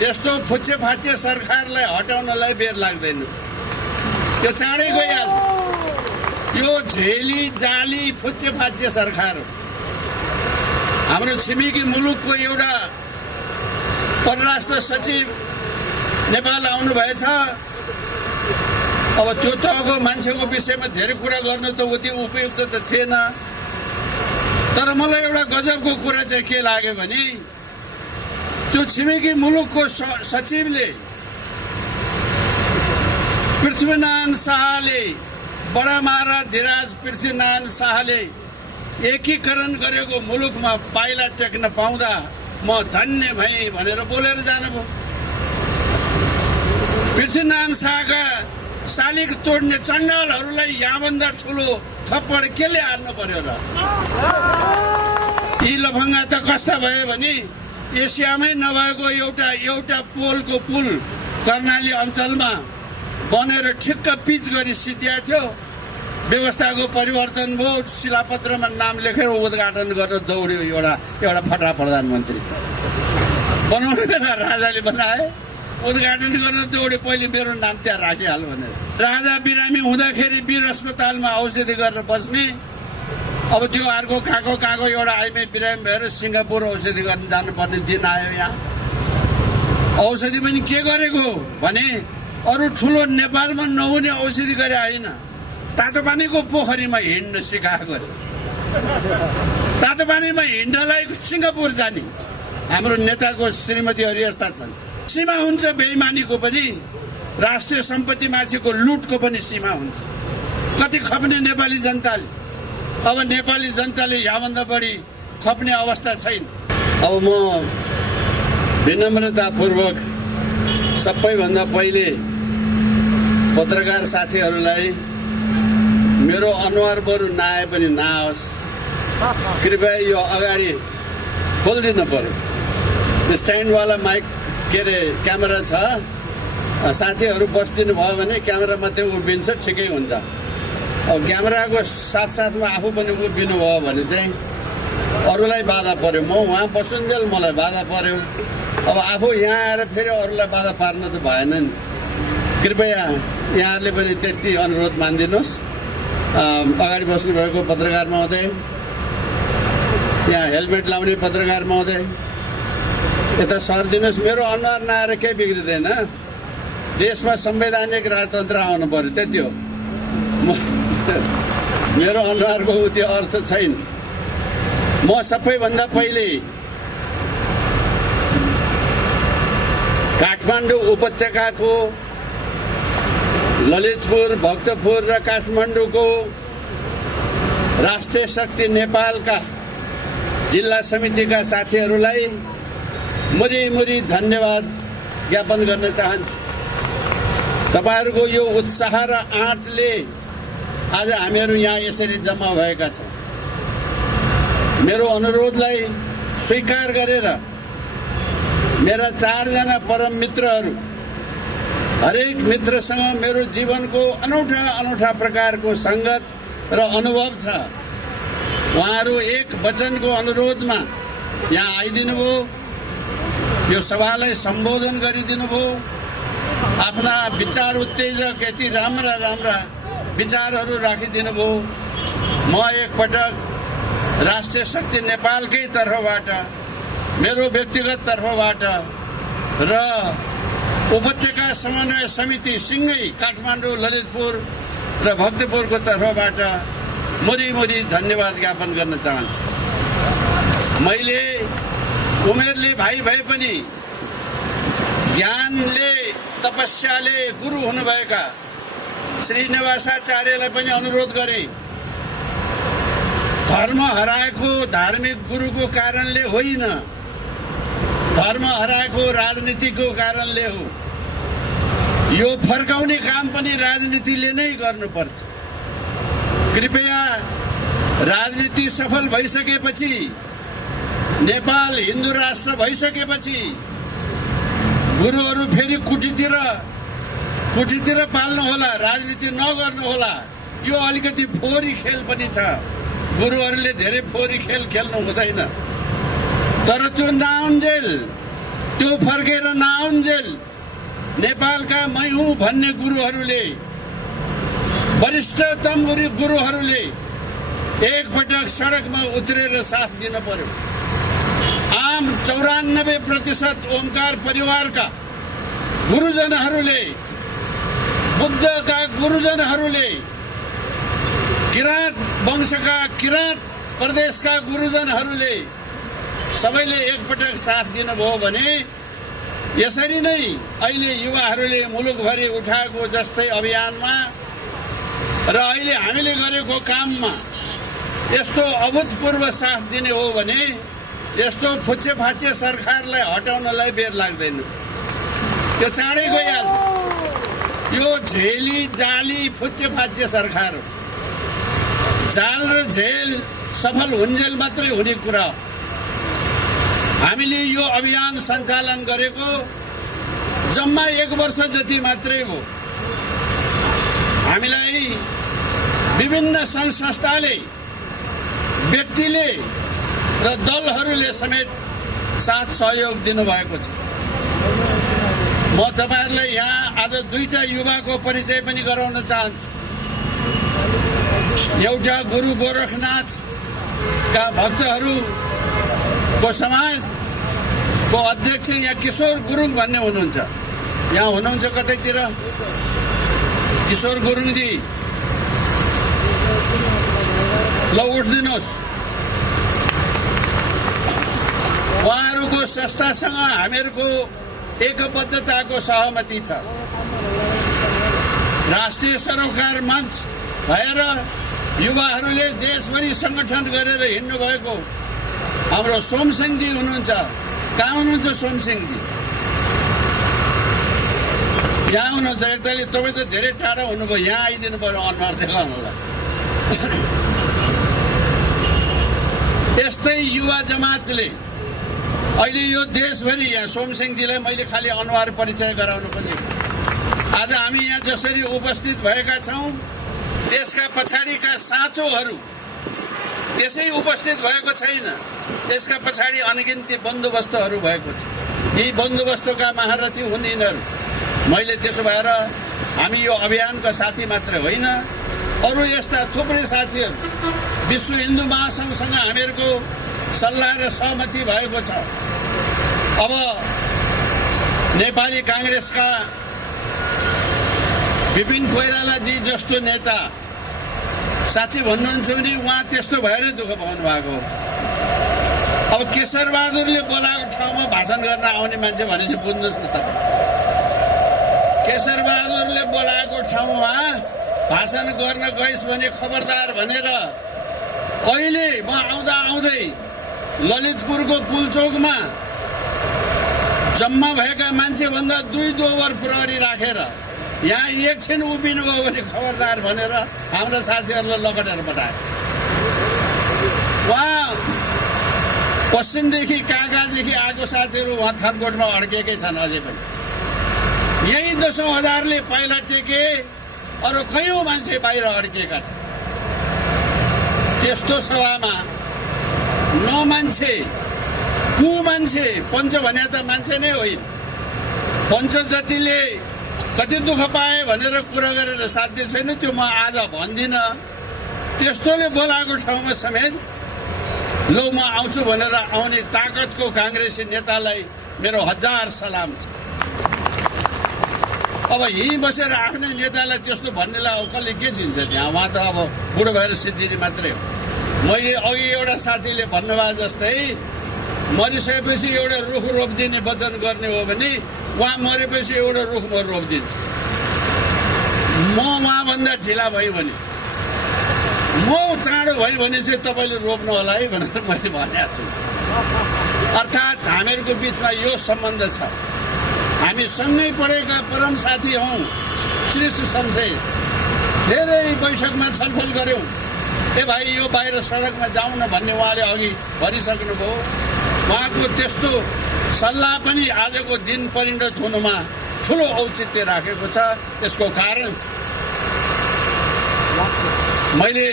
यस्तो फुच्चे फाच्चे सरकारलाई हटाउनलाई बेर लाग्दैन, त्यो चाँडै गइहाल्छ। यो झेली जाली फुच्चे फाच्चे सरकार हो। हाम्रो छिमेकी मुलुकको एउटा परराष्ट्र सचिव नेपाल आउनुभएछ। अब त्यो तहको मान्छेको विषयमा धेरै कुरा गर्नु त उति उपयुक्त त थिएन, तर मलाई एउटा गजबको कुरा चाहिँ के लाग्यो भने त्यो छिमेकी मुलुकको सचिवले पृथ्वीनारायण शाहले, बडा महाराज धिराज पृथ्वीनारायण शाहले एकीकरण गरेको मुलुकमा पाइला टेक्न पाउँदा म धन्य भएँ भनेर बोलेर जानुभयो। पृथ्वीनारायण शाहका शालिग तोड्ने चण्डालहरूलाई यहाँभन्दा ठुलो थप्पड केले हाल्नु पर्यो र? यी लफङ्गा त कस्ता भयो भने एसियामै नभएको एउटा पोलको पुल कर्णाली अञ्चलमा बनेर ठिक्क पिच गरी सिद्धिया थियो। व्यवस्थाको परिवर्तन भयो, शिलापत्रमा नाम लेखेर उद्घाटन गर्न दौड्यो एउटा फटा प्रधानमन्त्री। बनाउनु राजाले बनाए, उद्घाटन गर्न दौड्यो, पहिले मेरो नाम त्यहाँ राखिहाल भनेर। राजा बिरामी हुँदाखेरि वीर अस्पतालमा औषधि गरेर बस्ने, अब त्यो अर्को कहाँको एउटा आइमै बिरामी भएर सिङ्गापुर औषधि गर्न जानुपर्ने दिन आयो। यहाँ औषधि पनि के गरेको भने अरू ठुलो नेपालमा नहुने औषधि गरे होइन, तातो पानीको पोखरीमा हिँड्न सिकाएको। तातो पानीमा हिँड्नलाई सिङ्गापुर जाने हाम्रो नेताको श्रीमतीहरू यस्ता छन्। सीमा हुन्छ बेइमानीको पनि, राष्ट्रिय सम्पत्तिमाथिको लुटको पनि सीमा हुन्छ। कति खप्ने नेपाली जनताले, अब नेपाली जनताले यहाँभन्दा बढी खप्ने अवस्था छैन। अब म विनम्रतापूर्वक सबैभन्दा पहिले पत्रकार साथीहरूलाई मेरो अनुहार बरु नआए पनि नआओस्, कृपया यो अगाडि खोलिदिनु पर्यो। स्ट्यान्डवाला माइक के अरे क्यामेरा छ, साथीहरू बसिदिनु भयो भने क्यामेरा मात्रै उभिन्छ, ठिकै हुन्छ। अब क्यामेराको साथसाथमा आफू पनि उभिनु भयो भने चाहिँ अरूलाई बाधा पर्यो। म उहाँ बसुन्जेल मलाई बाधा पर्यो, अब आफू यहाँ आएर फेरि अरूलाई बाधा पार्नु त भएन नि। कृपया यहाँहरूले पनि त्यति अनुरोध मानिदिनुहोस्। अगाडि बस्नुभएको पत्रकार महोदय, यहाँ हेलमेट लाउने पत्रकार महोदय, यता सर्दिनुहोस्। मेरो अनुहार नआएर केही बिग्रिँदैन। देशमा संवैधानिक राजतन्त्र आउनु पर्यो, त्यति हो। मेरो अनुहारको उति अर्थ छैन। म सबैभन्दा पहिले काठमाडौँ उपत्यकाको ललितपुर, भक्तपुर र काठमाडौँको राष्ट्रिय शक्ति नेपालका जिल्ला समितिका साथीहरूलाई मुरी धन्यवाद ज्ञापन गर्न चाहन्छु। तपाईहरूको यो उत्साह र आँटले आज हामीहरू यहाँ यसरी जम्मा भएका छौँ। मेरो अनुरोधलाई स्वीकार गरेर मेरा 4 जना परम मित्रहरू, हरेक मित्रसँग मेरो जीवनको अनौठा प्रकारको संगत र अनुभव छ। उहाँहरू एक वचनको अनुरोधमा यहाँ आइदिनु भयो, यो सभालाई सम्बोधन गरिदिनु भयो। आफ्ना विचार उत्तेजक यति राम्रा विचारहरू राखिदिनु भयो। म एकपटक राष्ट्रिय शक्ति नेपालकै तर्फबाट, मेरो व्यक्तिगत तर्फबाट र उपत्यका समन्वय समिति सिंगै काठमाडौँ, ललितपुर र भक्तपुरको तर्फबाट मुरी धन्यवाद ज्ञापन गर्न चाहन्छु। मैले उमेरले भाइ भए पनि ज्ञानले, तपस्याले गुरु हुनुभएका श्रीनिवासाचार्यलाई पनि अनुरोध गरे, धर्म हराएको धार्मिक गुरुको कारणले होइन, धर्म हराएको राजनीतिको कारणले हो। यो फर्काउने काम पनि राजनीतिले नै गर्नुपर्छ। कृपया राजनीति सफल भइसकेपछि, नेपाल हिन्दू राष्ट्र भइसकेपछि गुरुहरू फेरि कुटीतिर पाल्नु होला, राजनीति नगर्नु होला। यो अलिकति फोहोरी खेल पनि छ। गुरुहरूले धेरै फोहोरी खेल खेल्नु हुँदैन। तर त्यो नआउन्जेल त्यो फर्केर नआउन्जेल नेपालका मै हुँ भन्ने गुरुहरूले, वरिष्ठतम गुरुहरूले एकपटक सडकमा उत्रेर साथ दिन पर्यो। आम 94% ओमकार परिवारका गुरुजनहरूले, बुद्धका गुरुजनहरूले, किराँत वंशका किराँत प्रदेशका गुरुजनहरूले सबैले एकपटक साथ दिनुभयो भने यसरी नै अहिले युवाहरूले मुलुकभरि उठाएको जस्तै अभियानमा र अहिले हामीले गरेको काममा यस्तो अभूतपूर्व साथ दिने हो भने यस्तो फुच्चे फाच्चे सरकारलाई हटाउनलाई बेर लाग्दैन, त्यो चाँडै गइहाल्छ। यो झेली जाली फुच्चे फाच्चे सरकार हो। जाल र झेल सफल हुन्जेल मात्रै हुने कुरा हो। हामीले यो अभियान सञ्चालन गरेको जम्मा 1 वर्ष जति मात्रै हो। हामीलाई विभिन्न सङ्घ संस्थाले, व्यक्तिले र दलहरूले समेत साथ सहयोग दिनुभएको छ। म तपाईहरुलाई यहाँ आज 2टा युवाको परिचय पनि गराउन चाहन्छु। एउटा गुरु गोरखनाथका भक्तहरूको समाजको अध्यक्ष यहाँ किशोर गुरुङ भन्ने हुनुहुन्छ। यहाँ हुनुहुन्छ कतैतिर किशोर गुरुङजी, ल उठ्दिनुहोस्। उहाँहरूको संस्थासँग हामीहरूको एकबद्धताको सहमति छ। राष्ट्रिय सरोकार मञ्च भएर युवाहरूले देशभरि संगठन गरेर हिँड्नु भएको हाम्रो सोमसिंहजी हुनुहुन्छ। कहाँ हुनुहुन्छ सोमसिंहजी? यहाँ हुनुहुन्छ। एकताले तपाईँ त धेरै टाढा हुनुभयो, यहाँ आइदिनु पर्यो अनुहार देखाउनुलाई। यस्तै युवा जमातले अहिले यो देशभरि, यहाँ सोमसिंहजीलाई मैले खालि अनुहार परिचय गराउनु पनि, आज हामी यहाँ जसरी उपस्थित भएका छौँ त्यसका पछाडिका साँचोहरू त्यसै उपस्थित भएको छैन। त्यसका पछाडि अनगिन्ती बन्दोबस्तहरू भएको छ। यी बन्दोबस्तका महारथी हुन् यिनीहरू। मैले त्यसो भएर हामी यो अभियानका साथी मात्र होइन, अरू यस्ता थुप्रै साथीहरू, विश्व हिन्दू महासङ्घसँग हामीहरूको सल्लाह र सहमति भएको छ। अब नेपाली कांग्रेसका विपिन कोइरालाजी जस्तो नेता साँच्चै भन्नुहुन्छ भने उहाँ त्यस्तो भएरै दुःख पाउनु भएको। अब केशर बहादुरले बोलाएको ठाउँमा भाषण गर्न आउने मान्छे भनेपछि बुझ्नुहोस् न तपाईँ। केशर बहादुरले बोलाएको ठाउँमा भाषण गर्न गइस् भने खबरदार भनेर अहिले म आउँदा आउँदै ललितपुरको पुलचोकमा जम्मा भएका मान्छे भन्दा 2 दोबर प्रहरी राखेर यहाँ एकछिन उभिनु भयो भने खबरदार भनेर हाम्रा साथीहरूलाई लकटेर पठाए। उहाँ पश्चिमदेखि काँकादेखि आएको साथीहरू उहाँ थानकोटमा अड्केकै छन् अझै पनि। यही 10,000ले पहिला टेके, अरू कयौं मान्छे बाहिर अड्किएका छन्। त्यस्तो सभामा न मान्छे, कु मान्छे, पञ्च भने त मान्छे नै होइन, पञ्च जतिले कति दुःख पाए भनेर कुरा गरेर साध्य छैन। त्यो म आज भन्दिनँ। त्यस्तोले बोलाएको ठाउँमा समेत लो म आउँछु भनेर आउने ताकतको कांग्रेसी नेतालाई मेरो 1000 सलाम छ। अब यहीँ बसेर आफ्नै नेतालाई त्यस्तो भन्नेलाई अब कसले के दिन्छ त्यहाँ? उहाँ त अब बुढो भएर सिद्धिने मात्रै हो। मैले अघि एउटा साथीले भन्नुभयो जस्तै मरिसकेपछि एउटा रुख रोपिदिने वचन गर्ने हो भने उहाँ मरेपछि एउटा रुख म रोपिदिन्छु। म उहाँभन्दा ढिला भयो भने, म चाँडो भयो भने चाहिँ तपाईँले रोप्नु होला है भनेर मैले भनेको छु। अर्थात् हामीहरूको बिचमा यो सम्बन्ध छ। हामी सँगै पढेका परम साथी हौँ। श्री शमशेर धेरै बैठकमा छलफल गर्यौं। ए भाइ यो बाहिर सडकमा जाउँ न भन्ने उहाँले अघि भनिसक्नुभयो। उहाँको त्यस्तो सल्लाह पनि आजको दिन परिणत हुनुमा ठूलो औचित्य राखेको छ। यसको कारण छ मैले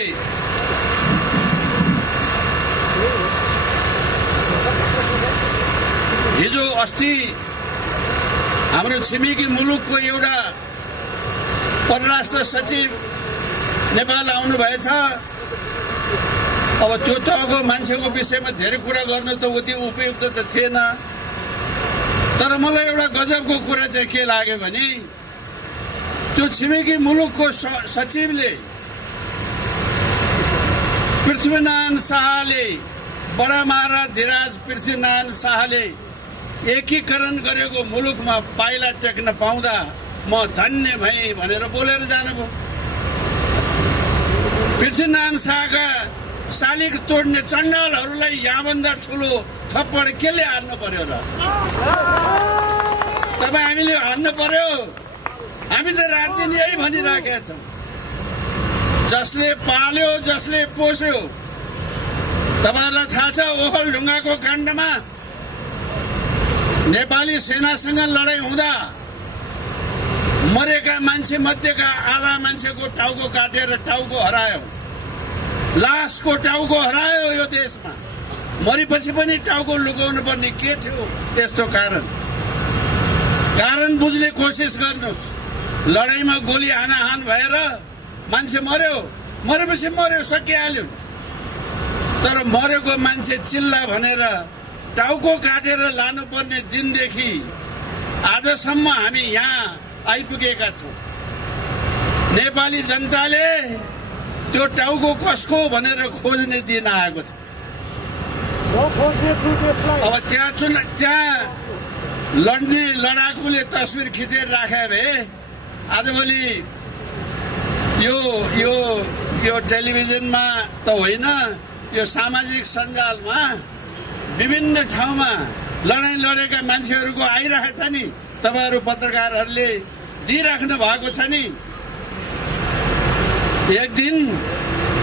हिजो अस्ति हाम्रो छिमेकी मुलुकको एउटा परराष्ट्र सचिव नेपाल आउनुभएछ। अब त्यो तहको मान्छेको विषयमा धेरै कुरा गर्नु त उति उपयुक्त त थिएन। तर मलाई एउटा गजबको कुरा चाहिँ के लाग्यो भने त्यो छिमेकी मुलुकको सचिवले पृथ्वीनारायण शाहले बडा महाराज धीराज पृथ्वीनारायण शाहले एकीकरण गरेको मुलुकमा पाइला टेक्न पाउँदा म धन्य भएँ भनेर बोलेर जानुभयो। पृथ्वीनारायण शाहका शालिग तोड्ने चण्डालहरूलाई यहाँभन्दा ठुलो थप्पड केले हान्नु पर्यो र? तपाईँ हामीले हान्नु पर्यो? हामी त रात दिन यही भनिराखेका छौँ। जसले पाल्यो जसले पोस्यो, तपाईँहरूलाई थाहा छ ओखलढुङ्गाको काण्डमा नेपाली सेनासँग लडाईँ हुँदा मरेका मान्छे मध्येका आधा मान्छेको टाउको काटेर टाउको हरायो, लासको टाउको हरायो। यो देशमा मरेपछि पनि टाउको लुकाउनु पर्ने के थियो? यस्तो कारण बुझ्ने कोसिस गर्नुहोस्। लडाईँमा गोली हानाहान भएर मान्छे मर्यो, मरेपछि मर्यो, सकिहाल्यो। तर मरेको मान्छे चिल्ला भनेर टाउको काटेर लानुपर्ने दिनदेखि आजसम्म हामी यहाँ आइपुगेका छौँ। नेपाली जनताले त्यो टाउको कसको भनेर खोज्ने दिन आएको छ। अब त्यहाँ लड्ने लडाकुले तस्बिर खिचेर राखे भए आजभोलि यो टेलिभिजनमा त होइन, यो सामाजिक सञ्जालमा विभिन्न ठाउँमा लडाईँ लडेका मान्छेहरूको आइरहेको छ नि, तपाईँहरू पत्रकारहरूले दिइराख्नु भएको छ नि। एक दिन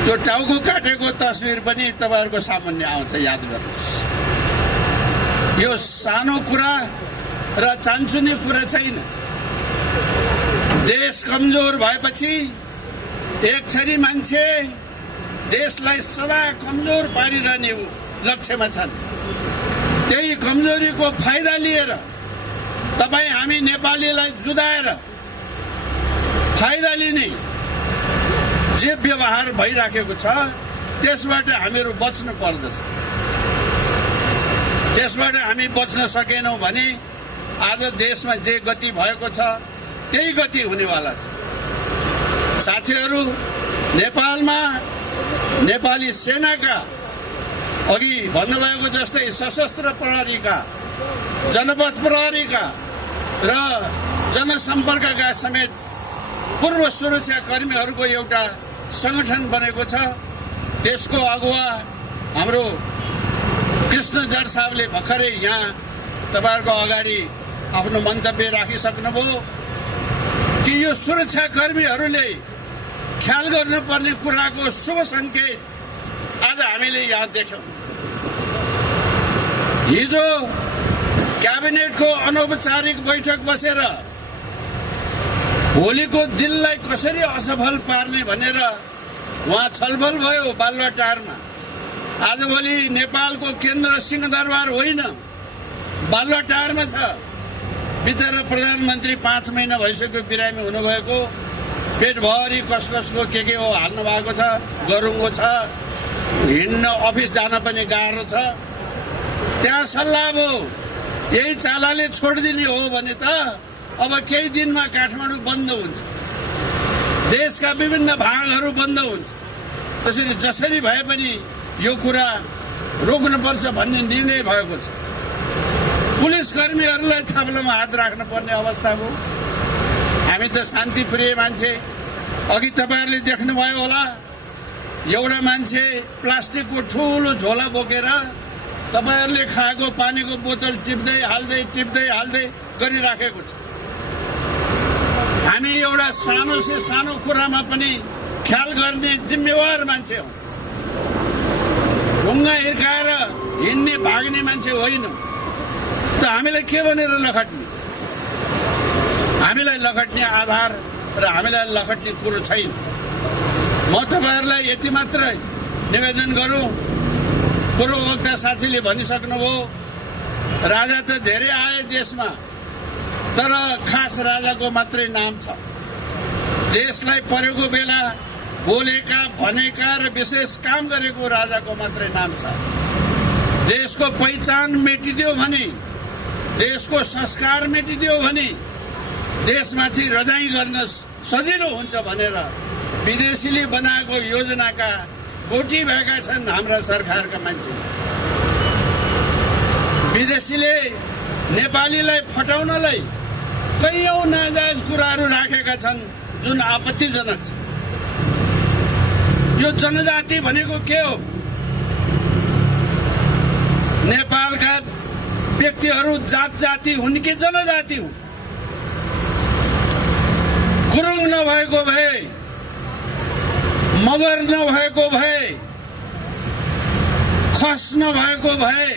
त्यो टाउको काटेको तस्बिर पनि तपाईँहरूको सामान्य आउँछ, याद गर्नुहोस्। यो सानो कुरा र चान्चुने कुरा छैन। देश कमजोर भएपछि एक थरी मान्छे देशलाई सदा कमजोर पारिरहने लक्ष्यमा छन्। त्यही कमजोरीको फाइदा लिएर तपाईँ हामी नेपालीलाई जुदाएर फाइदा लिने जे व्यवहार भइराखेको छ त्यसबाट हामीहरू बच्नु पर्दछ। त्यसबाट हामी बच्न सकेनौँ भने आज देशमा जे गति भएको छ त्यही गति हुनेवाला छ। साथीहरू, नेपालमा नेपाली सेनाका अघि भन्नुभएको जस्तै सशस्त्र प्रहरीका, जनपथ प्रहरीका र जनसम्पर्कका समेत पूर्व सुरक्षा कर्मीहरूको एउटा संगठन बनेको छ। त्यसको अगुवा हाम्रो कृष्ण जड साहबले भर्खरै यहाँ तपाईँहरूको अगाडि आफ्नो मन्तव्य राखिसक्नुभयो कि यो सुरक्षा कर्मीहरूले ख्याल गर्नुपर्ने कुराको शुभ संकेत आज हामीले यहाँ देख्यौँ। हिजो क्याबिनेटको अनौपचारिक बैठक बसेर होलीको दिनलाई कसरी असफल पार्ने भनेर वहाँ छलफल भयो बालुवाटारमा। आजभोलि नेपालको केन्द्र सिंहदरबार होइन, बालुवाटारमा छ। बिचरा प्रधानमन्त्री 5 महिना भइसक्यो बिरामी हुनुभएको, पेटभरि कसको के हो हाल्नु भएको छ, गरुङ्गो छ, हिँड्न अफिस जान पनि गाह्रो छ। त्यहाँ सल्लाह भयो यही चालाले छोडिदिने हो भने त अब केही दिनमा काठमाडौँ बन्द हुन्छ, देशका विभिन्न भागहरू बन्द हुन्छ। त्यसरी जसरी भए पनि यो कुरा रोक्नुपर्छ भन्ने निर्णय भएको छ। पुलिस कर्मीहरूलाई थाप्लोमा हात राख्नुपर्ने अवस्था भयो। हामी त शान्तिप्रिय मान्छे। अघि तपाईँहरूले देख्नुभयो होला, एउटा मान्छे प्लास्टिकको ठुलो झोला बोकेर तपाईँहरूले खाएको पानीको बोतल टिप्दै हाल्दै गरिराखेको छ। हामी एउटा सानो से सानो कुरामा पनि ख्याल गर्ने जिम्मेवार मान्छे हौ। ढुङ्गा हिर्काएर हिँड्ने भाग्ने मान्छे होइन। त हामीलाई के भनेर लखट्ने? हामीलाई लखट्ने आधार र हामीलाई लखट्ने कुरो छैन। म तपाईँहरूलाई यति मात्रै निवेदन गरौँ, पूर्व वक्ता साथीले भनिसक्नुभयो राजा त धेरै आए देशमा, तर खास राजाको मात्रै नाम छ। देशलाई परेको बेला बोलेका, भनेका र विशेष काम गरेको राजाको मात्रै नाम छ। देशको पहिचान मेटिदियो भने, देशको संस्कार मेटिदियो भने देशमाथि रजाई गर्न सजिलो हुन्छ भनेर विदेशीले बनाएको योजनाका कोटी भएका छन् हाम्रा सरकारका मान्छे। विदेशीले नेपालीलाई फटाउनलाई कैयौं नाजायज कुराहरू राखेका छन् जुन आपत्तिजनक छ। यो जनजाति भनेको के हो? नेपालका व्यक्तिहरू जात जाति हुन् कि जनजाति हुन्? गुरुङ नभएको भए, मगर नभएको भए, खस नभएको भए,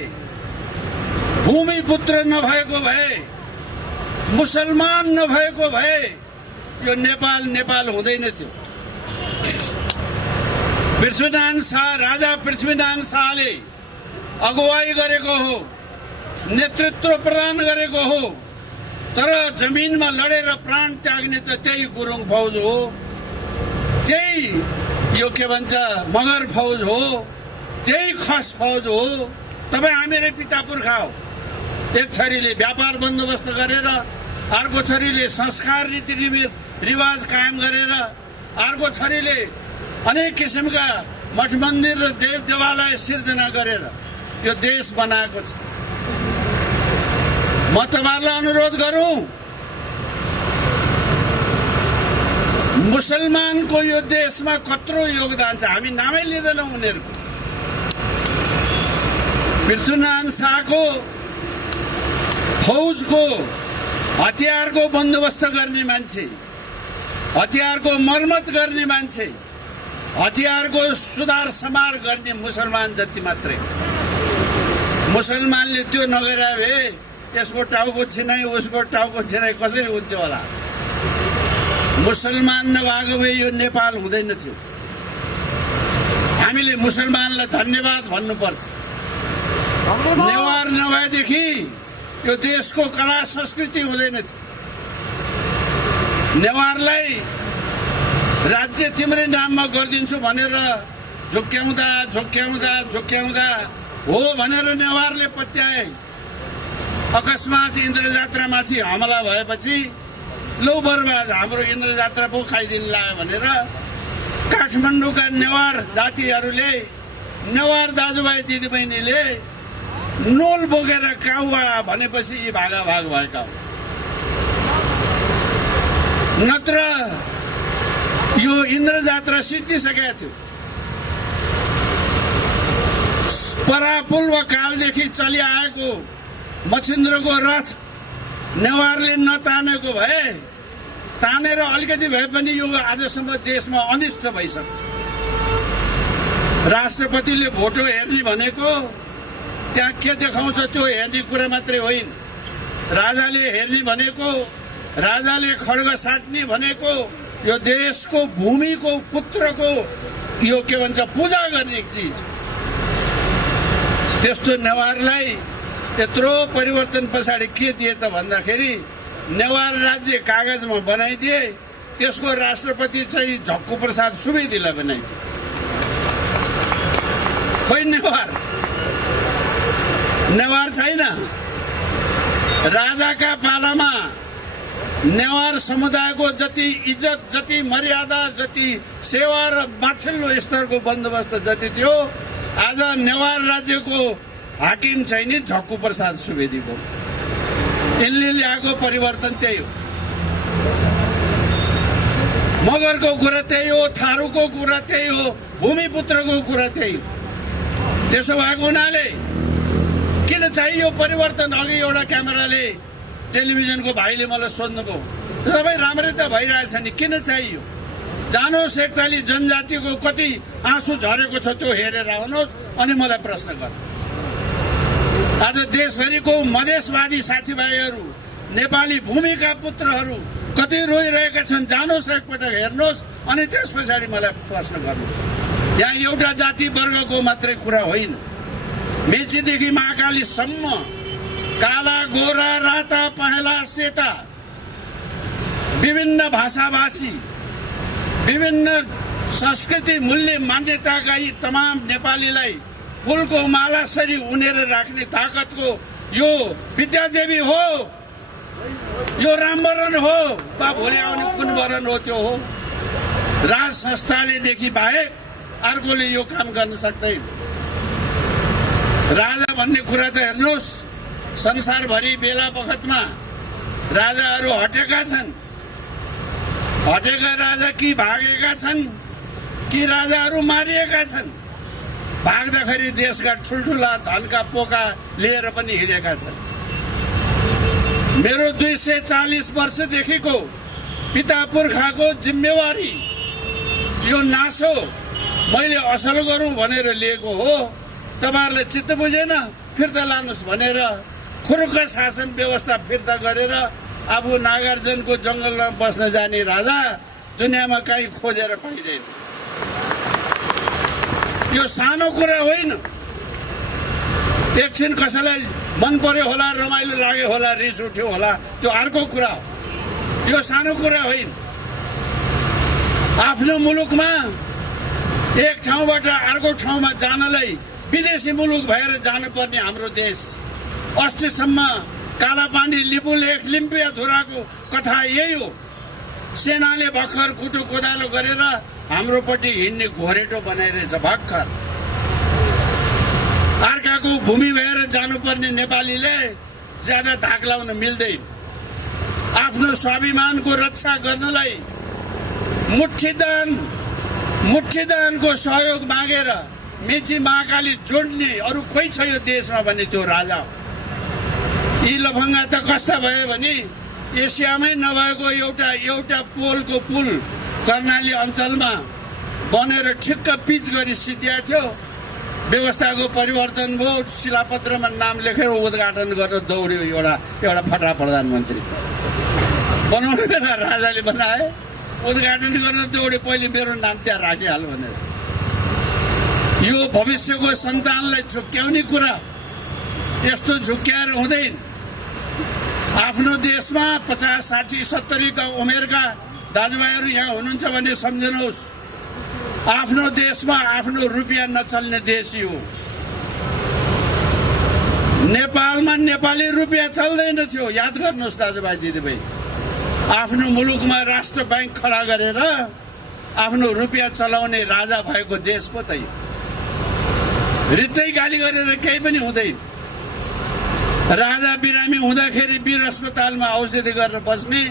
भूमिपुत्र नभएको भए, मुसलमान नभएको भए यो नेपाल नेपाल हुँदैन थियो। पृथ्वीनारायण शाह, राजा पृथ्वीनारायण शाहले अगुवाई गरेको हो, नेतृत्व प्रदान गरेको हो, तर जमिनमा लडेर प्राण त्याग्ने त त्यही गुरुङ फौज हो, त्यही यो के भन्छ मगर फौज हो, त्यही खस फौज हो। तपाईँ हामीरै पिता पुर्खा हो। एक थरीले व्यापार बन्दोबस्त गरेर, अर्को थरीले संस्कार रीति रिवाज कायम गरेर, अर्को थरीले अनेक किसिमका मठ मन्दिर र देव देवालय सिर्जना गरेर यो देश बनाएको छ। म तपाईहरुलाई अनुरोध गरौं, मुसलमानको यो देशमा कत्रो योगदान छ हामी नामै लिँदैनौं। उनीहरूको पृथ्वीनारायण शाहको फौजको हतियारको बन्दोबस्त गर्ने मान्छे, हतियारको मर्मत गर्ने मान्छे, हतियारको सुधार समार गर्ने मुसलमान जति मात्रै। मुसलमानले त्यो नगरे भए यसको टाउको छिनाइ उसको टाउको छिनाइ कसरी हुन्थ्यो होला? मुसलमान नभएको भए यो नेपाल हुँदैन थियो। हामीले मुसलमानलाई धन्यवाद भन्नुपर्छ। नेवार नभएदेखि यो देशको कला संस्कृति हुँदैन थियो। नेवारलाई राज्य तिम्रै नाममा गरिदिन्छु भनेर झुक्क्याउँदा झुक्क्याउँदा झुक्क्याउँदा हो भनेर नेवारले पत्याए। अकस्मात इन्द्र जात्रामाथि हमला भएपछि लौ बर्बाद, हाम्रो इन्द्र जात्रा पो खाइदिन लाग्यो भनेर काठमाडौँका नेवार जातिहरूले, नेवार दाजुभाइ दिदीबहिनीले नोल बोकेर काउवा भनेपछि यी भागाभाग भएका हो। नत्र यो इन्द्र जात्रा सिद्धिसकेको थियो। परापूर्व कालदेखि चलिआएको मच्छिन्द्रको रथ नेवारले नतानेको भए, तानेर अलिकति भए पनि यो आजसम्म देशमा अनिष्ट भइसक्छ। राष्ट्रपतिले भोटो हेर्ने भनेको त्यहाँ के देखाउँछ त्यो हेर्ने कुरा मात्रै होइन। राजाले हेर्ने भनेको, राजाले खड्ग साट्ने भनेको यो देशको भूमिको पुत्रको यो के भन्छ पूजा गर्ने एक चिज। त्यस्तो नेवारलाई यत्रो परिवर्तन पछाडि के दिए त भन्दाखेरि नेवार राज्य कागजमा बनाइदिए, त्यसको राष्ट्रपति चाहिँ झक्कु प्रसाद सुवेदीलाई बनाइदिए। खोइ नेवार छैन। राजाका पालामा नेवार समुदायको जति इज्जत, जति मर्यादा, जति सेवा र माथिल्लो स्तरको बन्दोबस्त जति थियो, आज नेवार राज्यको हाकिम चाहिँ नि झक्कु प्रसाद सुवेदीको। यसले ल्याएको परिवर्तन त्यही हो। मगरको कुरा त्यही हो, थारूको कुरा त्यही हो, भूमिपुत्रको कुरा त्यही हो। त्यसो भएको हुनाले किन चाहियो परिवर्तन? अघि एउटा क्यामेराले टेलिभिजनको भाइले मलाई सोध्नुभयो, सबै राम्रै त भइरहेछ नि, किन चाहियो? जानुहोस् एकताली जनजातिको कति आँसु झरेको छ त्यो हेरेर आउनुहोस् अनि मलाई प्रश्न गर्नुहोस्। आज देशभरिको मधेसवादी साथीभाइहरू, नेपाली भूमिका पुत्रहरू कति रोइरहेका छन्, जानुहोस् एकपटक हेर्नुहोस् अनि त्यस पछाडि मलाई प्रश्न गर्नुहोस्। यहाँ एउटा जाति वर्गको मात्रै कुरा होइन। मेचीदेखि महाकालीसम्म काला गोरा राता पहेँला सेता विभिन्न भाषाभाषी विभिन्न संस्कृति मूल्य मान्यताका यी तमाम नेपालीलाई फूलको मालासरी उनेर राख्ने ताकतको यो विद्यादेवी हो, यो रामवरण हो, वा भोलि आउने कुन वरण हो त्यो हो। राज संस्थाले देखि बाहेक अर्कोले यो काम गर्न सक्दैन। राजा भन्ने कुरा त हेर्नुहोस्, संसारभरि बेला बखतमा राजाहरू हटेका छन्। हटेका राजा कि भागेका छन् कि राजाहरू मारिएका छन्। भाग्दाखेरि देशका ठुल्ठुला धनका पोका लिएर पनि हिँडेका छन्। मेरो 240 वर्षदेखिको पिता पुर्खाको जिम्मेवारी यो नासो मैले असल गरौँ भनेर लिएको हो। तपाईहरुले चित्त बुझेन, फिर्ता लानुस् भनेर खुरुक्क शासन व्यवस्था फिर्ता गरेर आफू नागार्जुनको जंगलमा बस्न जाने राजा दुनियाँमा कहीँ खोजेर पाइँदैन। यो सानो कुरा होइन। एकछिन कसैलाई मन पर्यो होला, रमाइलो लाग्यो होला, रिस उठ्यो होला, त्यो अर्को कुरा हो। यो सानो कुरा होइन। आफ्नो मुलुकमा एक ठाउँबाट अर्को ठाउँमा जानलाई विदेशी मुलुक भएर जानुपर्ने हाम्रो देश अस्तिसम्म कालापानी लिपुलेख लिम्पियाधुराको कथा यही हो। सेनाले भर्खर कुटो कोदालो गरेर हाम्रोपट्टि हिँड्ने घोरेटो बनाइरहेछ। भर्खर अर्काको भूमि भएर जानुपर्ने नेपालीले ज्यादा धाक लाउन मिल्दैन। आफ्नो स्वाभिमानको रक्षा गर्नलाई मुठीदानको सहयोग मागेर मेची महाकाली जोड्ने अरू कोही छ यो देशमा भने त्यो राजा हो। यी लफङ्गा त कस्ता भयो भने एसियामै नभएको एउटा पोलको पुल कर्णाली अञ्चलमा बनेर ठिक्क पिच गरी सिद्धिएको थियो। व्यवस्थाको परिवर्तन भयो, शिलापत्रमा नाम लेखेर उद्घाटन गर्न दौड्यो एउटा फटा प्रधानमन्त्री। बनाउने बेला राजाले बनाए, उद्घाटन गर्न दौड्यो, पहिले मेरो नाम त्यहाँ राखिहाल्नु भनेर। यो भविष्यको सन्तानलाई झुक्क्याउने कुरा, यस्तो झुक्क्याएर हुँदैन। आफ्नो देशमा 50, 60, 70 का उमेरका दाजुभाइहरू यहाँ हुनुहुन्छ भने सम्झनुहोस्, आफ्नो देशमा आफ्नो रुपियाँ नचल्ने देश हो। नेपालमा नेपाली रुपियाँ चल्दैन थियो, याद गर्नुहोस् दाजुभाइ दिदीभाइ। आफ्नो मुलुकमा राष्ट्र बैंक खडा गरेर आफ्नो रुपियाँ चलाउने राजा भएको देश पो त। रित्तै गाली गरेर केही पनि हुँदैन। राजा बिरामी हुँदाखेरि वीर अस्पतालमा औषधि गरेर बस्ने,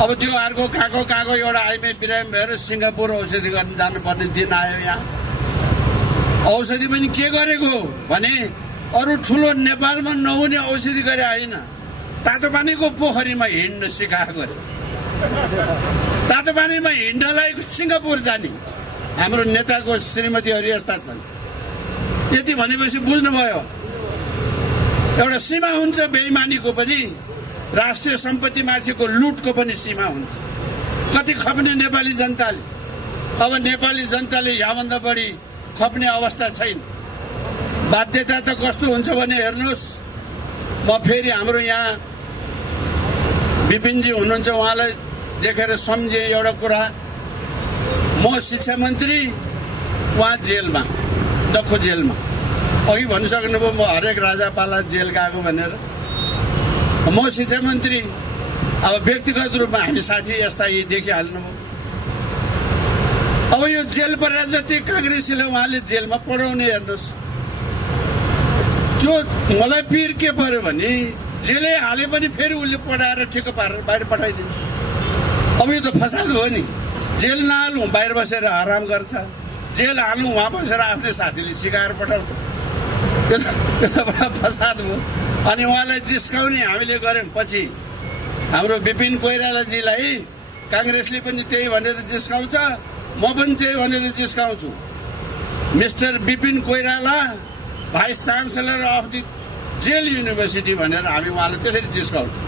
अब त्यो अर्को कहाँको एउटा आइमे बिरामी भएर सिङ्गापुर औषधि गर्न जानुपर्ने दिन आयो। यहाँ औषधि पनि के गरेको भने अरू ठुलो नेपालमा नहुने औषधि गरे होइन, तातो पानीको पोखरीमा हिँड्न सिकाएको रे। तातो पानीमा हिँड्नलाई सिङ्गापुर जाने हाम्रो नेताको श्रीमतीहरू यस्ता छन्। यति भनेपछि बुझ्नुभयो, एउटा सीमा हुन्छ बेइमानीको पनि, राष्ट्रिय सम्पत्ति माथिको लुटको पनि सीमा हुन्छ। कति खप्ने नेपाली जनताले। अब नेपाली जनताले यहाँभन्दा बढी खप्ने अवस्था छैन। बाध्यता त कस्तो हुन्छ भने हेर्नुहोस्, म फेरि हाम्रो यहाँ विपिनजी हुनुहुन्छ, उहाँलाई देखेर सम्झे एउटा कुरा। म शिक्षा मन्त्री, उहाँ जेलमा, दक्खु जेलमा। अघि भनिसक्नुभयो म हरेक राजापाला जेल गएको भनेर। म शिक्षा मन्त्री, अब व्यक्तिगत रूपमा हामी साथी यस्ता यी देखिहाल्नुभयो। अब यो जेल परेर जति काङ्ग्रेसीले उहाँले जेलमा पढाउने हेर्नुहोस्। त्यो मलाई पिर के पर्यो भने जेलै हाले पनि फेरि उसले पढाएर ठिक्क पारेर बाहिर पठाइदिन्छ। अब यो त फसाद हो नि। जेल नहालौँ, बाहिर बसेर आराम गर्छ। जेल हालौँ, उहाँ बसेर आफ्नै साथीले सिकाएर पठाउँछ। यो त बडा फसाद हो। अनि उहाँलाई जिस्काउने हामीले गर्यौँ। पछि हाम्रो विपिन कोइरालाजीलाई काङ्ग्रेसले पनि त्यही भनेर जिस्काउँछ, म पनि त्यही भनेर जिस्काउँछु। Mister Bipin Koirala vice chancellor of the Yale university भनेर हामी उहाँलाई त्यसरी जिस्काउँछौँ।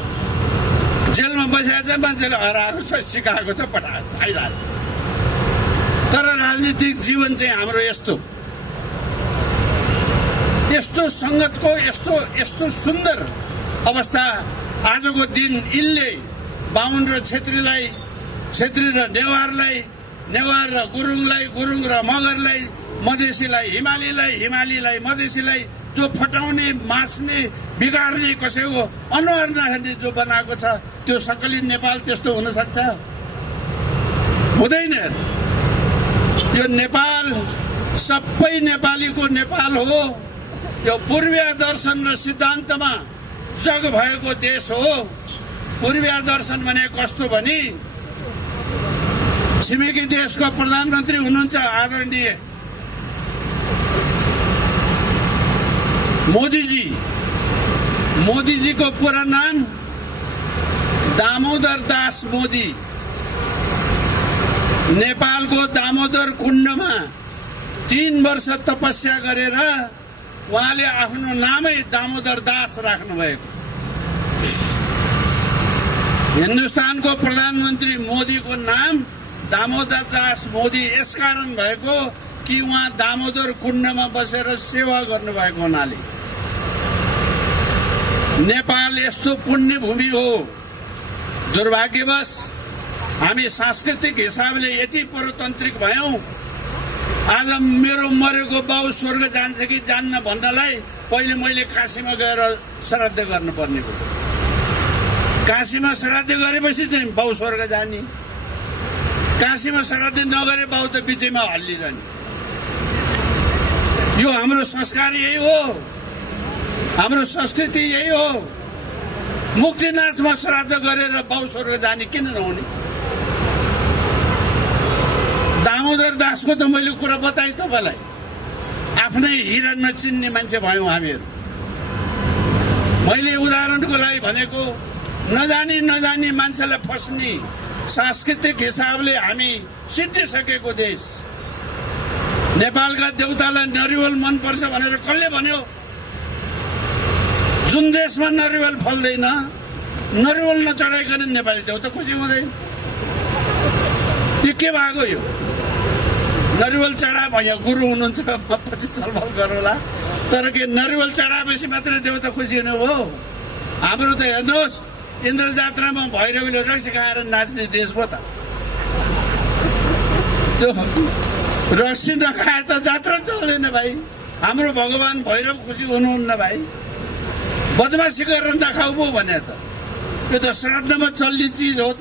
जेलमा बसेको छ, मान्छेले हराएको छ, सिकाएको छ, पठाएको छ, आइरहेको। तर राजनीतिक जीवन चाहिँ हाम्रो यस्तो यस्तो संगतको यस्तो सुन्दर अवस्था आजको दिन यिनले बाहुन र छेत्री र नेवार र गुरुङलाई, गुरुङ र मगरलाई, मधेसीलाई हिमालीलाई मधेसीलाई जो फटाउने, मास्ने, बिगार्ने, कसैको अनुहार नहेर्ने जो बनाएको छ, त्यो सकली नेपाल त्यस्तो हुन सक्छ? हुँदैन। यो नेपाल सबै नेपालीको नेपाल हो। यो पूर्वीय दर्शन र सिद्धान्तमा जग भएको देश हो। पूर्वीय दर्शन भने कस्तो भने छिमेकी देशको प्रधानमन्त्री हुनुहुन्छ आदरणीय मोदीजीको पूरा नाम दामोदर दास मोदी। नेपालको दामोदर कुण्डमा 3 वर्ष तपस्या गरेर उहाँले आफ्नो नामै दामोदर दास राख्नु भएको। हिन्दुस्तानको प्रधानमन्त्री मोदीको नाम दामोदर दास मोदी यसकारण भएको कि उहाँ दामोदर कुण्डमा बसेर सेवा गर्नुभएको हुनाले। नेपाल यस्तो पुण्य भूमि हो। दुर्भाग्यवश हामी सांस्कृतिक हिसाबले यति परतन्त्रिक भयौं। आज मेरो मरेको बाउ स्वर्ग जान्छ कि जान्न भन्नलाई पहिले मैले काशीमा गएर श्राद्ध गर्नुपर्ने भयो। काशीमा श्राद्ध गरेपछि चाहिँ बाउ स्वर्ग जाने। काशीमा श्राद्ध नगरे बाउ त बिचैमा हल्लिरहने। यो हाम्रो संस्कार यही हो, हाम्रो संस्कृति यही हो। मुक्तिनाथमा श्राद्ध गरेर बाउ स्वर्ग जाने किन नहुने? दामोदर दासको त मैले कुरा बताएँ तपाईँलाई। आफ्नै हिरा नचिन्ने मान्छे भयौँ हामीहरू। मैले उदाहरणको लागि भनेको नजानी मान्छेलाई फस्ने सांस्कृतिक हिसाबले हामी सिद्धिसकेको देश। नेपालका देउतालाई नरिवल मनपर्छ भनेर कसले भन्यो? जुन देशमा नरिवल फल्दैन, नरिवल नचढाइकन नेपाली देउता खुसी हुँदैन। यो के भएको? यो नरिवल चढा यहाँ गुरु हुनुहुन्छ, पछि छलफल गरौँला। तर के नरिवल चढाएपछि मात्रै देउता खुसी हुने हो? हाम्रो त हेर्नुहोस्, इन्द्र जात्रामा भैरवीले रक्सी खाएर नाच्ने देश भयो त। त्यो रक्सी नखाए त जात्रा चल्दैन भाइ। हाम्रो भगवान भैरव खुसी हुनुहुन्न भाइ। बदमासी गरेर नखाऊ पो भने त यो त श्राद्धमा चल्ने चिज हो त।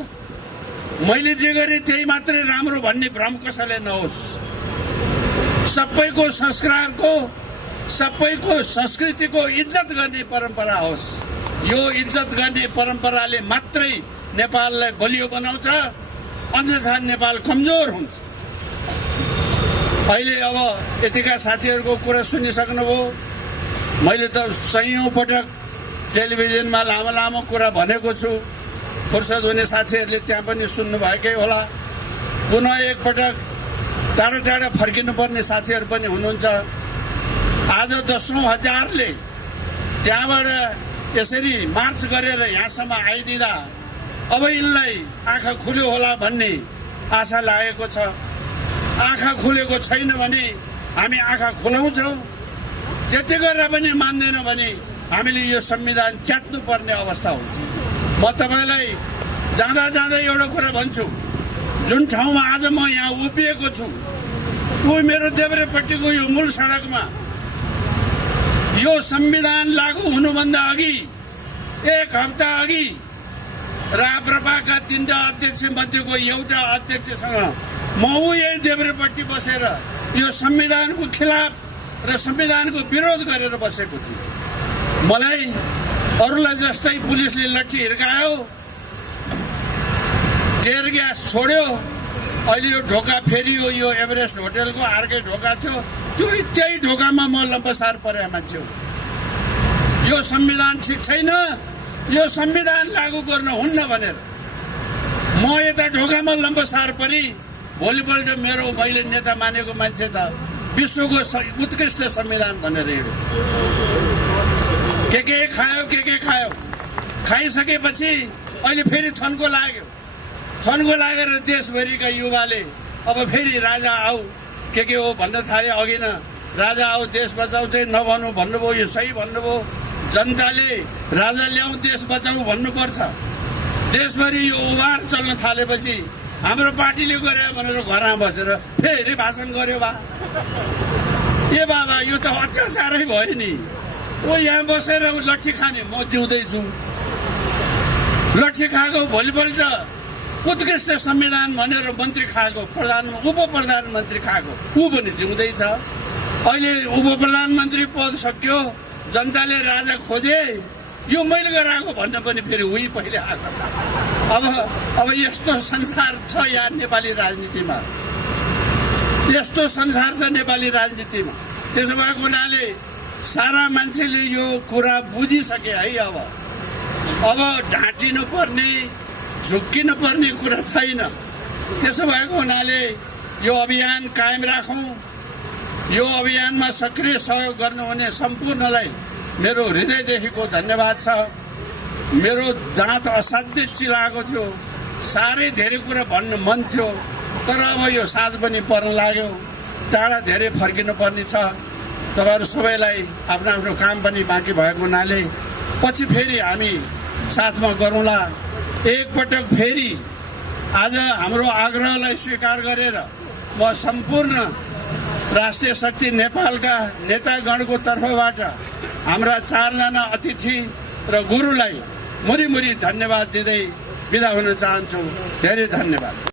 मैले जे गरेँ त्यही मात्रै राम्रो भन्ने भ्रम कसैले नहोस्। सबैको संस्कारको, सबैको संस्कृतिको इज्जत गर्ने परम्परा होस्। यो इज्जत गर्ने परम्पराले मात्रै नेपाललाई बलियो बनाउँछ, अन्यथा नेपाल कमजोर हुन्छ। अहिले अब यतिका साथीहरूको कुरा सुनिसक्नुभयो। मैले त सयौं पटक टेलिभिजनमा लामो कुरा भनेको छु। फुर्सद हुने साथीहरूले त्यहाँ पनि सुन्नुभएकै होला। पुनः एकपटक टाढा फर्किनुपर्ने साथीहरू पनि हुनुहुन्छ। आज 10औं हजारले त्यहाँबाट यसरी मार्च गरेर यहाँसम्म आइदिँदा अब यिनलाई आँखा खुल्यो होला भन्ने आशा लागेको छ। आँखा खुलेको छैन भने हामी आँखा खुलाउँछौँ। त्यति गरेर पनि मान्दैन भने हामीले यो संविधान च्यात्नु पर्ने अवस्था हुन्छ। म तपाईलाई जाँदा एउटा कुरा भन्छु। जुन ठाउँमा आज म यहाँ उभिएको छु, ऊ मेरो देब्रेपट्टिको यो मूल सडकमा यो संविधान लागू हुनुभन्दा अघि 1 हप्ता अघि राप्रपाका 3टा अध्यक्ष मध्येको एउटा अध्यक्षसँग म यही देब्रेपट्टि बसेर यो संविधानको खिलाफ र संविधानको विरोध गरेर बसेको थिएँ। मलाई अरूलाई जस्तै पुलिसले लट्ठी हिर्कायो, टेयर ग्यास छोड्यो। अहिले यो ढोका फेरियो, यो एभरेस्ट होटलको अर्कै ढोका थियो, त्यही ढोकामा म लम्बसार परेको मान्छे हो। यो संविधान ठिक छैन, यो संविधान लागू गर्न हुन्न भनेर म यता ढोकामा लम्बसार परि। भोलिपल्ट मेरो मैले नेता मानेको मान्छे त विश्वको उत्कृष्ट संविधान भनेर हिँड्यो। के खायो, खाइसकेपछि अहिले फेरि थन्को लाग्यो। थन्को लागेर देशभरिका युवाले अब फेरि राजा आऊ के हो भन्न थाले। अघि न राजा आऊ देश बचाऊ चाहिँ नभन्नु भन्नुभयो। यो सही भन्नुभयो। जनताले राजा ल्याऊ देश बचाऊ भन्नुपर्छ। देशभरि यो उभार चल्न थालेपछि हाम्रो पार्टीले गर्यो भनेर घरमा बसेर फेरि भाषण गर्यो बा। ए बाबा यो त अत्याचारै भयो नि। ओ यहाँ बसेर लट्ठी खाने म जिउँदैछु। लट्ठी खाएको भोलिपल्ट उत्कृष्ट संविधान भनेर मन्त्री खाएको उप प्रधानमन्त्री खाएको ऊ पनि जिउँदैछ। अहिले उप प्रधानमन्त्री पद सक्यो, जनताले राजा खोजे, यो मैले गराएको भन्न पनि फेरि उही पहिले आएको छ। अब यस्तो संसार छ यहाँ नेपाली राजनीतिमा, यस्तो संसार छ नेपाली राजनीतिमा। त्यसो भएको हुनाले सारा मान्छेले यो कुरा बुझिसके है। अब ढाँटिनु पर्ने, झुक्किनु पर्ने कुरा छैन। त्यसो भएको हुनाले यो अभियान कायम राखौं। यो अभियानमा सक्रिय सहयोग गर्नुहुने सम्पूर्णलाई मेरो हृदयदेखिको धन्यवाद छ। मेरो दाँत असाध्यै चिलाएको थियो, साह्रै धेरै कुरा भन्नु मन थियो, तर अब यो साँझ पनि पर्न लाग्यो, टाढा धेरै फर्किनु पर्ने छ। तपाईहरु सबैलाई आफ्नो आफ्नो काम पनि बाँकी भएको हुनाले पछि फेरि हामी साथमा गरौँला। एकपटक फेरि आज हाम्रो आग्रहलाई स्वीकार गरेर म सम्पूर्ण राष्ट्रिय शक्ति नेपालका नेतागणको तर्फबाट हाम्रा 4 जना अतिथि र गुरुलाई मुरी मुरी धन्यवाद दिँदै बिदा हुन चाहन्छु। धेरै धन्यवाद।